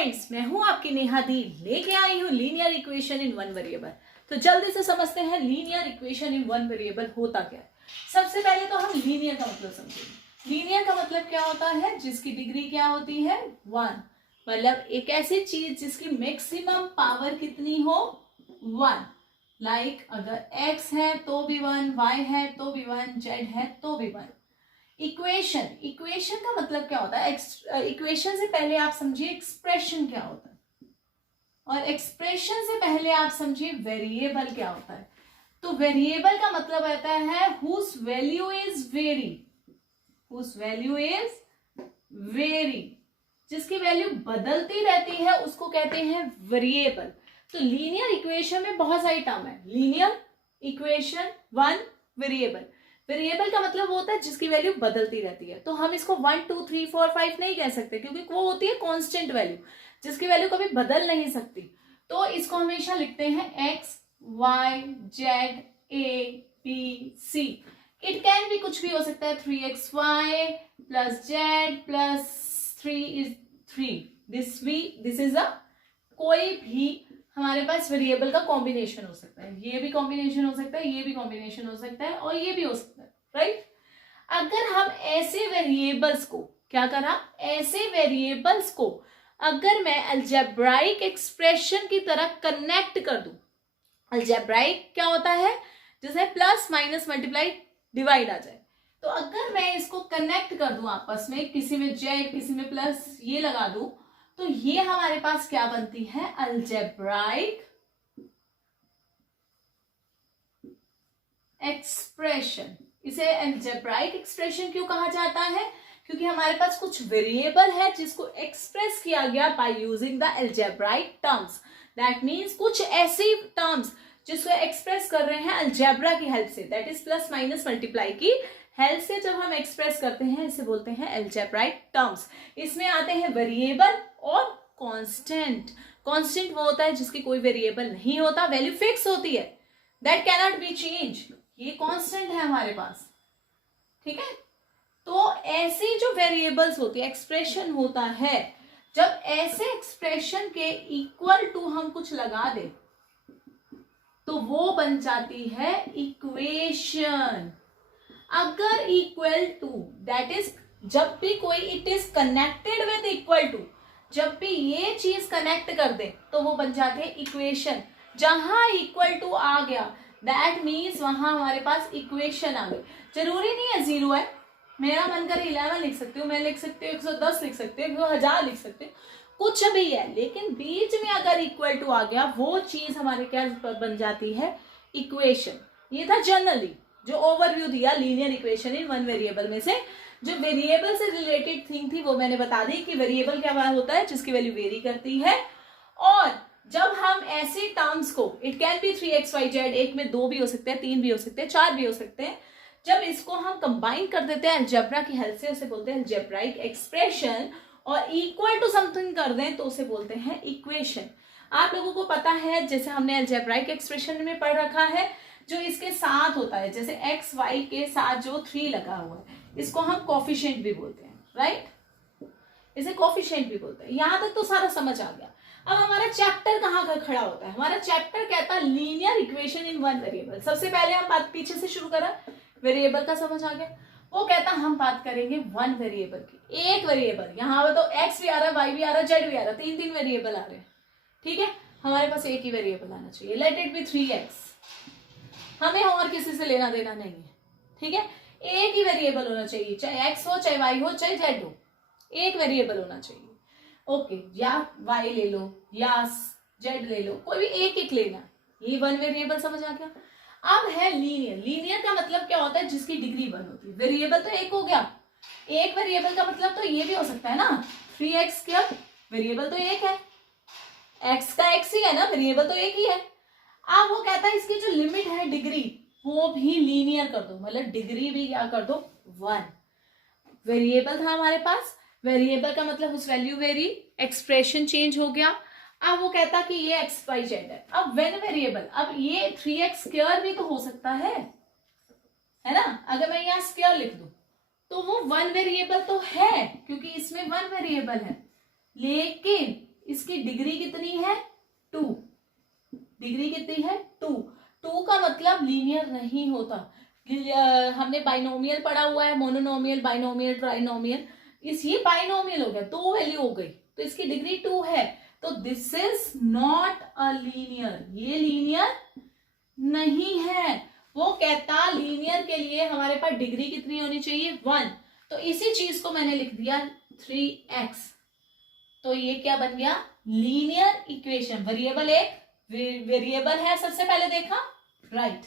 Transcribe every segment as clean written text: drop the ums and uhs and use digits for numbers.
Friends, मैं हूं आपकी नेहा दी, लेके आई हूं linear equation in one variable. तो जल्दी से समझते हैं linear equation in one variable होता क्या है। सबसे पहले तो हम लीनियर का मतलब समझेंगे। लीनियर का मतलब क्या होता है, जिसकी डिग्री क्या होती है, 1। मतलब एक ऐसी चीज जिसकी मैक्सिमम पावर कितनी हो, 1। लाइक अगर x है तो भी 1, y है तो भी 1, z है तो भी 1। इक्वेशन, इक्वेशन का मतलब क्या होता है, इक्वेशन से पहले आप समझिए एक्सप्रेशन क्या होता है, और एक्सप्रेशन से पहले आप समझिए वेरिएबल क्या होता है। तो वेरिएबल का मतलब रहता है whose value is vary, whose value is vary, जिसकी वैल्यू बदलती रहती है उसको कहते हैं वेरिएबल। तो लीनियर इक्वेशन में बहुत सारी टर्म है, linear equation, one variable. Variable का मतलब वो होता है जिसकी वैल्यू बदलती रहती है। तो हम इसको 1 2 3 4 5 नहीं कह सकते, क्योंकि वो होती है कांस्टेंट वैल्यू जिसकी वैल्यू कभी बदल नहीं सकती। तो इसको हमेशा लिखते हैं x y z a b c। It can भी कुछ भी हो सकता है, 3xy plus z plus 3 is 3, this is a, कोई भी हमारे पास वेरिएबल का कॉम्बिनेशन हो सकता है। ये भी कॉम्बिनेशन हो सकता है, ये भी कॉम्बिनेशन हो सकता है, और ये भी हो सकता है, राइट। अगर हम ऐसे वेरिएबल्स को क्या करा, ऐसे वेरिएबल्स को अगर मैं अलजेब्राइक एक्सप्रेशन की तरह कनेक्ट कर दूं, अलजेब्राइक क्या होता है, जैसे प्लस माइनस मल्टीप्लाई डिवाइड आ जाए। तो अगर मैं इसको कनेक्ट कर दूं आपस में, किसी में जेड किसी में प्लस ये लगा दूं, तो ये हमारे पास क्या बनती है, अलजेब्राइक एक्सप्रेशन। इसे अलजेब्राइक एक्सप्रेशन क्यों कहा जाता है, क्योंकि हमारे पास कुछ वेरिएबल है जिसको एक्सप्रेस किया गया by using the algebraic terms. That means कुछ ऐसी टर्म्स जिसको एक्सप्रेस कर रहे हैं अलजेब्रा की हेल्प से, that is plus minus multiply की हेल्प से जब हम एक्सप्रेस करते हैं, इसे बोलते हैं अलजेब्राइक टर्म्स। इसमें आते हैं वेरिएबल और कांस्टेंट। कांस्टेंट वो होता है जिसकी कोई वेरिएबल नहीं होता, वैल्यू फिक्स होती है, that can not be change, ये कांस्टेंट है हमारे पास, ठीक है। तो ऐसी जो वेरिएबल्स होती है, एक्सप्रेशन होता है, जब ऐसे एक्सप्रेशन के इक्वल टू हम कुछ लगा दे तो वो बन जाती है इक्वेशन। अगर इक्वल टू, दैट इज जब भी कोई it is connected with equal to, जब भी ये चीज कनेक्ट कर दे तो वो बन जाते हैं इक्वेशन। जहां इक्वल टू आ गया दैट मीन्स वहां हमारे पास इक्वेशन आ गई। जरूरी नहीं है जीरो है, मेरा मन करे 11 लिख सकती हूँ, मैं लिख सकती हूँ 110 लिख सकती हूँ, 1000 लिख सकती हूँ, कुछ भी है, लेकिन बीच में अगर इक्वल टू आ गया वो चीज हमारे क्या बन जाती है, इक्वेशन। ये था जनरली जो ओवरव्यू दिया linear equation in one variable में से। जो वेरिएबल से रिलेटेड थिंग थी वो मैंने बता दी कि वेरिएबल क्या होता है, जिसकी वैल्यू वेरी करती है। और जब हम ऐसे टर्म्स को, इट कैन बी 3xyz, एक में 2 भी हो सकते हैं, 3 भी हो सकते हैं, 4 भी हो सकते हैं, जब इसको हम कंबाइन कर देते हैं अलजेब्रा की हेल्प से, उसे बोलते हैं अलजेब्राइक एक्सप्रेशन, और इक्वल टू समथिंग कर दें तो उसे बोलते हैं इक्वेशन। आप लोगों को पता है, जैसे हमने अलजेब्राइक एक्सप्रेशन में पढ़ रखा है, जो इसके साथ होता है, जैसे एक्स वाई के साथ जो 3 लगा हुआ है, इसको हम कोफिशिएंट भी बोलते हैं, राइट, इसे कोफिशिएंट भी बोलते हैं। यहां तक तो सारा समझ आ गया। अब हमारा चैप्टर कहाँ का खड़ा होता है, हमारा चैप्टर कहता है linear equation in one variable. सबसे पहले हम बात पीछे से शुरू करें, वेरिएबल का समझ आ गया, वो कहता हम बात करेंगे वन वेरिएबल की। एक वेरिएबल, यहाँ पर तो एक्स भी आ रहा है, वाई भी आ रहा है, जेड भी आ रहा है, 3 वेरिएबल आ रहे हैं, ठीक है। हमारे पास एक ही वेरिएबल आना चाहिए, लेट इट बी 3x, हमें और किसी से लेना देना नहीं है, ठीक है। एक ही वेरिएबल होना चाहिए, चाहे x हो, चाहे y हो, चाहे z हो, एक वेरिएबल होना चाहिए, ओके। या y ले लो या z ले लो, कोई भी एक लेना, ये वन वेरिएबल समझ आ गया। अब है लीनियर। लीनियर का मतलब क्या होता है, जिसकी डिग्री 1 होती है। वेरिएबल तो एक हो गया, एक वेरिएबल का मतलब तो ये भी हो सकता है ना, 3x क्यूब, वेरिएबल तो एक है, x का x ही है ना, वेरिएबल तो एक ही है। अब वो कहता है इसकी जो लिमिट है डिग्री, वो भी लीनियर कर दो, मतलब डिग्री भी क्या कर दो, 1। वेरिएबल था हमारे पास, वेरिएबल का मतलब उस वैल्यू वेरी, एक्सप्रेशन चेंज हो गया। अब वो कहता कि ये एक्स वाई जेड है। अब व्हेन वेरिएबल, अब ये 3x स्क्वायर भी तो हो सकता है ना, अगर मैं यहाँ स्क्वायर लिख दूं तो वो 1 वेरिएबल तो है, क्योंकि इसमें 1 वेरिएबल है, लेकिन इसकी डिग्री कितनी है 2, डिग्री कितनी है 2, 2 का मतलब लीनियर नहीं होता। हमने बाइनोमियल पढ़ा हुआ है, मोनोनोमियल, बाइनोमियल, ट्राइनोमियल, ये बाइनोमियल हो गया, 2 वैल्यू हो गई, तो इसकी डिग्री 2 है, तो this is not a linear, ये लीनियर नहीं है। वो कहता लीनियर के लिए हमारे पास डिग्री कितनी होनी चाहिए 1, तो इसी चीज को मैंने लिख दिया 3x, तो ये क्या बन गया लीनियर इक्वेशन। वेरिएबल एक वेरिएबल है, सबसे पहले देखा राइट,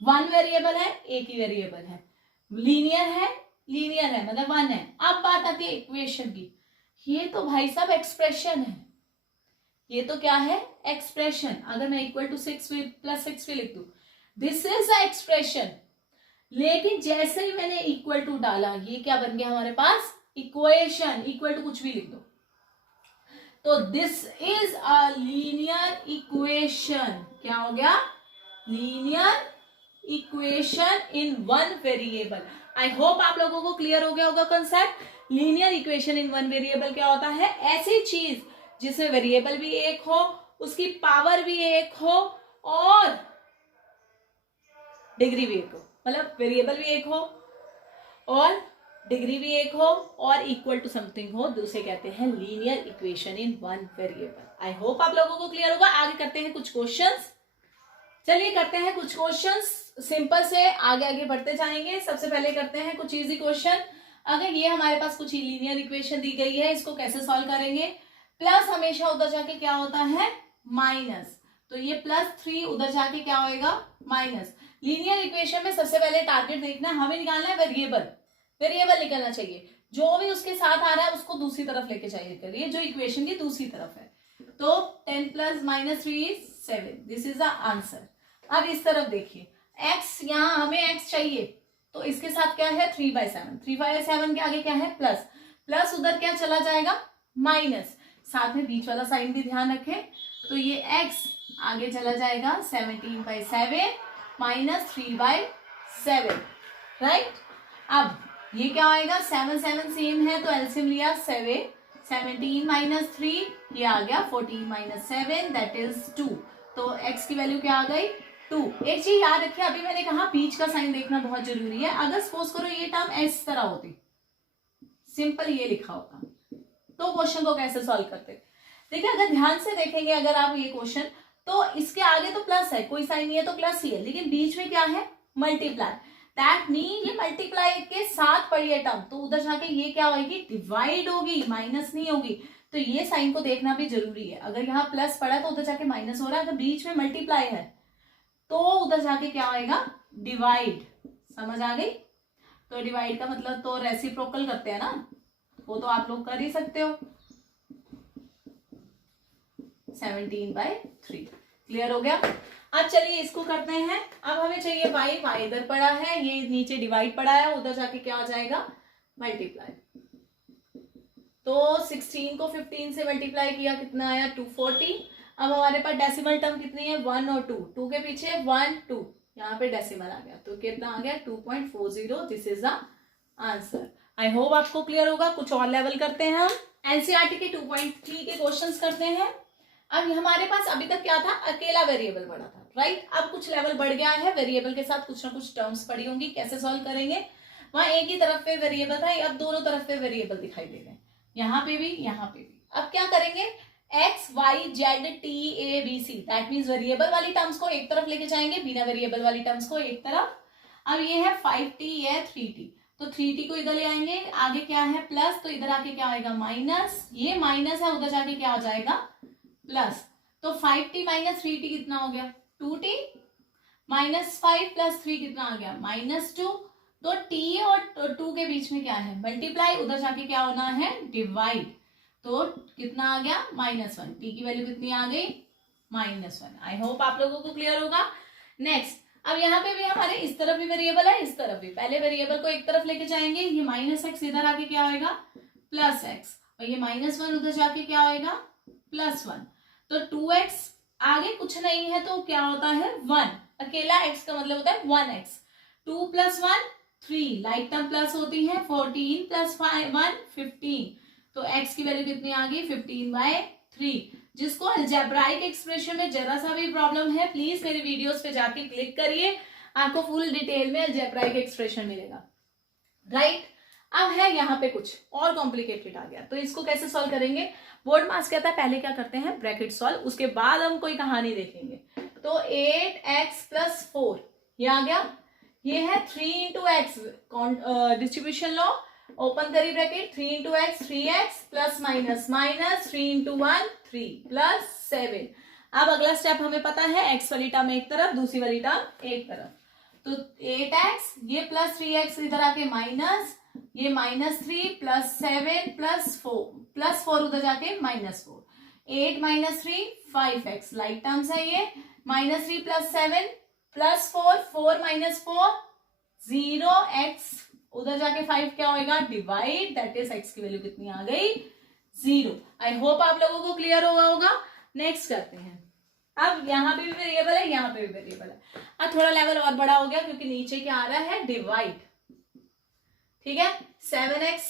1 वेरिएबल है, एक ही वेरिएबल है, लीनियर है, लीनियर है मतलब 1 है। अब बात आती है इक्वेशन की, ये तो भाई साहब एक्सप्रेशन है, ये तो क्या है एक्सप्रेशन। अगर मैं इक्वल टू 6 प्लस 6 भी लिख दू, दिस इज अ एक्सप्रेशन, लेकिन जैसे ही मैंने इक्वल टू डाला ये क्या बन गया हमारे पास इक्वेशन, इक्वल टू कुछ भी लिख दो, तो this is a linear equation. क्या हो गया linear equation in 1 variable. I hope आप लोगों को क्लियर हो गया होगा concept. Linear equation in 1 variable क्या होता है, ऐसी चीज जिसमें वेरिएबल भी एक हो, उसकी पावर भी एक हो और डिग्री भी एक हो, मतलब वेरिएबल भी एक हो और डिग्री भी एक हो और इक्वल टू समथिंग हो, दूसरे कहते हैं linear equation in 1 variable. I hope आप लोगों को क्लियर होगा। आगे करते हैं कुछ क्वेश्चंस, चलिए करते हैं कुछ क्वेश्चंस, सिंपल से आगे आगे बढ़ते जाएंगे। सबसे पहले करते हैं कुछ इजी क्वेश्चन। अगर ये हमारे पास कुछ लीनियर इक्वेशन दी गई है, इसको कैसे सॉल्व करेंगे, प्लस हमेशा उधर जाके क्या होता है माइनस, तो ये +3 उधर जाके क्या होएगा माइनस। लीनियर इक्वेशन में सबसे पहले टारगेट देखना, हमें निकालना है वेरिएबल, वेरिएबल निकलना चाहिए, जो भी उसके साथ आ रहा है उसको दूसरी तरफ लेके चाहिए करिए, जो इक्वेशन की दूसरी तरफ है। तो 10 + -3 is 7, this is the answer. अब इस तरफ देखिए x, यहाँ हमें x चाहिए, तो इसके साथ क्या है 3/7, 3/7 के आगे क्या है प्लस, प्लस उधर क्या चला जाएगा माइनस, साथ में बीच वाला साइन भी ध्यान रखें, तो ये x आगे चला जाएगा 17/7 - 3/7, राइट। अब ये क्या आएगा 7 7 सेम है, तो एलसीएम लिया 7, 17 - 3 ये आ गया 14 - 7 दैट इज 2, तो x की वैल्यू क्या आ गई 2। एक चीज याद रखिए, अभी मैंने कहा बीच का साइन देखना बहुत जरूरी है। अगर सपोज करो ये टर्म इस तरह होती, सिंपल ये लिखा होता, तो क्वेश्चन को कैसे सॉल्व करते, देखिए अगर ध्यान से देखेंगे अगर आप ये क्वेश्चन, तो इसके आगे तो प्लस है, कोई साइन नहीं है तो प्लस ही है, लेकिन बीच में क्या है मल्टीप्लाई, दैट मीन ये मल्टीप्लाई के साथ पड़ी है टर्म, तो उधर जाके ये क्या होगी डिवाइड होगी, माइनस नहीं होगी, तो ये साइन को देखना भी जरूरी है। अगर यहाँ प्लस पड़ा है तो उधर जाके माइनस हो रहा है, अगर बीच में मल्टीप्लाई है तो उधर जाके क्या आएगा डिवाइड, समझ आ गई। तो डिवाइड का मतलब तो रेसिप्रोकल करते हैं ना, वो तो आप लोग कर ही सकते हो। 17/3 क्लियर हो गया। अब चलिए इसको करते हैं। अब हमें चाहिए y, y इधर पड़ा है, ये नीचे डिवाइड पड़ा है, उधर जाके क्या आ जाएगा मल्टीप्लाई, तो 16 को 15 से मल्टीप्लाई किया कितना आया 240। अब हमारे पास डेसिमल टर्म कितनी है 1 और 2, 2 के पीछे 1 2, यहाँ पे डेसिमल आ गया, तो कितना आ गया 2.40, this is the answer. I hope आपको क्लियर होगा। कुछ और लेवल करते हैं हम, एनसीईआरटी के 2.3 के क्वेश्चंस करते हैं। अब हमारे पास अभी तक क्या था अकेला वेरिएबल पड़ा था, राइट। अब कुछ लेवल बढ़ गया है, वेरिएबल के साथ कुछ ना कुछ टर्म्स पड़ी होंगी, कैसे सॉल्व करेंगे। वहां एक ही तरफ पे वेरिएबल था, अब दोनों तरफ पे वेरिएबल दिखाई दे रहे हैं, यहाँ पे भी यहाँ पे भी। अब क्या करेंगे x y z t a b c, that means variable वाली टर्म्स को एक तरफ लेके जाएंगे, बिना वेरिएबल वाली टर्म्स को एक तरफ। अब ये है 5t है 3t, तो 3t को इधर ले आएंगे, आगे क्या है प्लस, तो इधर आके क्या आएगा माइनस, ये माइनस है उधर जाके क्या हो जाएगा प्लस, तो 5t - 3t कितना हो गया 2t, -5 + 3 कितना आ गया -2, तो t और 2 के बीच में क्या है मल्टीप्लाई, उधर जाके क्या होना है डिवाइड, तो कितना आ गया -1, t की वैल्यू कितनी आ गई -1। आई होप आप लोगों को क्लियर होगा। नेक्स्ट, अब यहाँ पे भी हमारे इस तरफ भी वेरिएबल है, इस तरफ भी, पहले वेरिएबल को एक तरफ लेके जाएंगे, ये -x इधर आके क्या होएगा +x, और ये -1 उधर जाके क्या होएगा +1, तो 2x आगे कुछ नहीं है तो क्या होता है 1, अकेला x का मतलब होता है 1x, 2 + 1 3, लाइक टर्म प्लस होती है, 14 + 1 15, तो x की वैल्यू कितनी आ गई 15/3। 3। जिसको अलजेब्राइक एक्सप्रेशन में जरा सा भी प्रॉब्लम है प्लीज मेरी वीडियोस पे जाके क्लिक करिए, आपको फुल डिटेल में अलजेब्राइक एक्सप्रेशन मिलेगा। राइट, अब है यहाँ पे कुछ और कॉम्प्लिकेटेड आ गया, तो इसको कैसे सॉल्व करेंगे? बोर्ड मार्क्स कहता है पहले क्या करते हैं ब्रैकेट सॉल्व, उसके बाद हम कोई कहानी देखेंगे। तो 8x + 4 ये आ गया, ये है 3 × x डिस्ट्रीब्यूशन लॉ, ओपन करी bracket 3 × x 3x plus minus minus 3 × 1 3 plus 7। अब अगला स्टेप हमें पता है x वाली टर्म एक तरफ दूसरी वाली टर्म एक तरफ, तो 8x ये प्लस 3x इधर आके माइनस, ये -3 प्लस 7 प्लस 4 उधर जाके -4, 8 - 3 5x, लाइक टर्म्स है ये, -3 प्लस 7 प्लस 4 4 - 4 0x, उधर जाके 5 क्या होएगा डिवाइड, दैट इज x की वैल्यू कितनी आ गई 0। आई होप आप लोगों को क्लियर होगा। नेक्स्ट करते हैं, अब यहाँ पे भी वेरिएबल है यहाँ पे भी वेरिएबल है, अब थोड़ा लेवल और बड़ा हो गया क्योंकि नीचे क्या आ रहा है डिवाइड, ठीक है 7x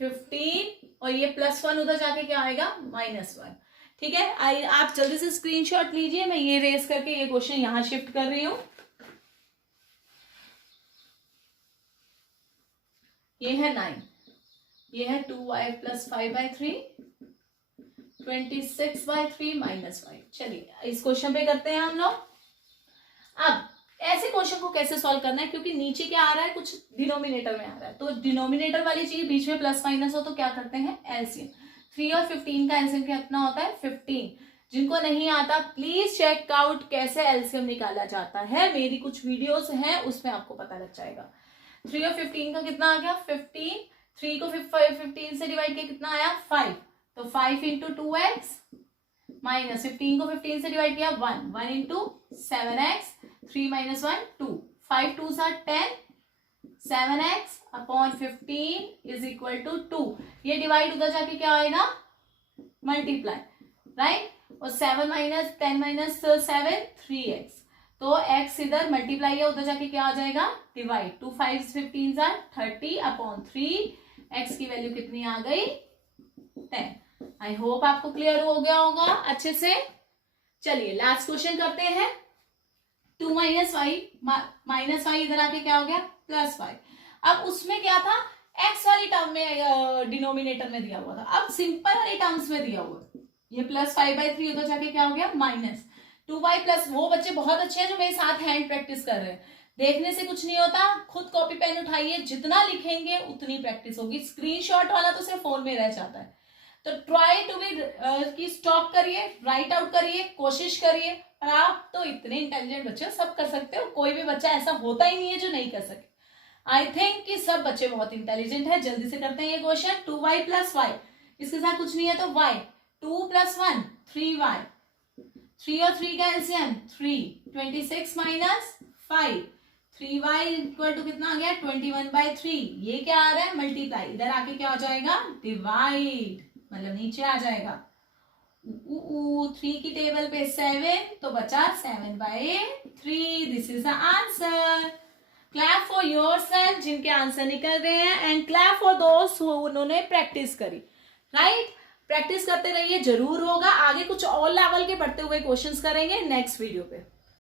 15 और ये +1 उधर जाके क्या आएगा -1, ठीक है। आप जल्दी से स्क्रीनशॉट लीजिए, मैं ये रेस करके ये क्वेश्चन यहां शिफ्ट कर रही हूं। ये है 9, ये है 2y + 5/3 26/3 -5। चलिए इस क्वेश्चन पे करते हैं हम लोग। अब ऐसे क्वेश्चन को कैसे सॉल्व करना है, क्योंकि नीचे क्या आ रहा है कुछ डिनोमिनेटर में आ रहा है, तो डिनोमिनेटर वाली चीज बीच में प्लस माइनस हो तो क्या करते हैं एलसीएम। 3 और 15 का एलसीएम कितना होता है 15। जिनको नहीं आता प्लीज चेक आउट कैसे एलसीएम निकाला जाता है, मेरी कुछ वीडियोस हैं उसमें आपको पता लग जाएगा। 3 और 15 का कितना आ गया 15, 3 को 15 से डिवाइड किया कितना आया 5, तो 5 × 2x माइनस 15 को 15 से डिवाइड किया 1 × 7x 3 - 1 2 5 2s are 10 7x upon 15 is equal to 2। ये डिवाइड उधर जाके क्या आएगा मल्टीप्लाई, राइट, और 7 - 10 - 7 3x, तो x इधर मल्टीप्लाई है उधर जाके क्या आ जाएगा डिवाइड, 2 5 15 are 30 अपॉन 3 x की वैल्यू कितनी आ गई 10। आई होप आपको क्लियर हो गया होगा अच्छे से। चलिए लास्ट क्वेश्चन करते हैं। 2 - y -y इधर आके क्या हो गया +y। अब उसमें क्या था x वाली टर्म में डिनोमिनेटर में दिया हुआ था, अब सिंपल वाली टर्म्स में दिया हुआ, ये +5/3 उधर जाके क्या हो गया -2y प्लस। वो बच्चे बहुत अच्छे हैं जो मेरे साथ हैंड प्रैक्टिस कर रहे हैं, देखने से कुछ नहीं होता, खुद कॉपी पेन उठाइए, जितना लिखेंगे उतनी प्रैक्टिस होगी। स्क्रीनशॉट वाला तो सिर्फ फोन में रह जाता है, तो ट्राई टू बी स्टॉप करिए, राइट आउट करिए, कोशिश करिए। और आप तो इतने इंटेलिजेंट बच्चे हो, सब कर सकते हो, कोई भी बच्चा ऐसा होता ही नहीं है जो नहीं कर सके। आई थिंक कि सब बच्चे बहुत इंटेलिजेंट है। जल्दी से करते हैं ये क्वेश्चन। 2y + y, इसके साथ कुछ नहीं है तो y, 2 + 1 3y, 3 और 3 का एलसीएम 3, 26 - 5 3y इक्वल टू कितना आ गया 21/3। ये क्या आ रहा है मल्टीप्लाई, इधर आके क्या हो जाएगा डिवाइड, मतलब नीचे आ जाएगा 3 की टेबल पे 7 तो बचा 7/3। This is the answer. Clap for yourself जिनके आंसर निकल रहे हैं, एंड क्लैप फॉर दोस्त उन्होंने प्रैक्टिस करी। राइट, प्रैक्टिस करते रहिए, जरूर होगा। आगे कुछ और लेवल के बढ़ते हुए क्वेश्चंस करेंगे नेक्स्ट वीडियो पे।